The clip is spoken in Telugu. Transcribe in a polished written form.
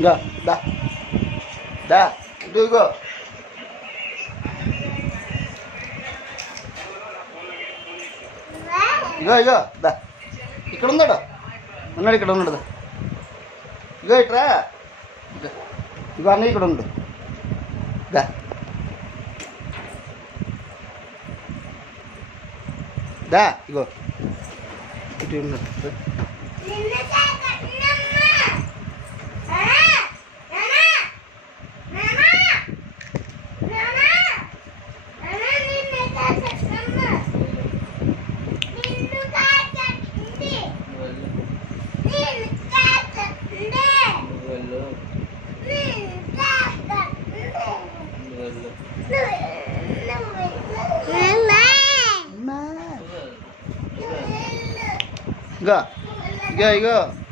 ఇగో దా దా ఇటు ఇగో ఇగో ఇగో దా ఇక్కడ ఉన్నాడు ఉన్నాడు ఇక్కడ ఉన్నాడు దా ఇగో ఇట్రా ఇగో అన్న ఇక్కడ ఉన్నాడు దా దా ఇగో ఇటు ఉన్నాడు ఇగో ఇగో ఇగో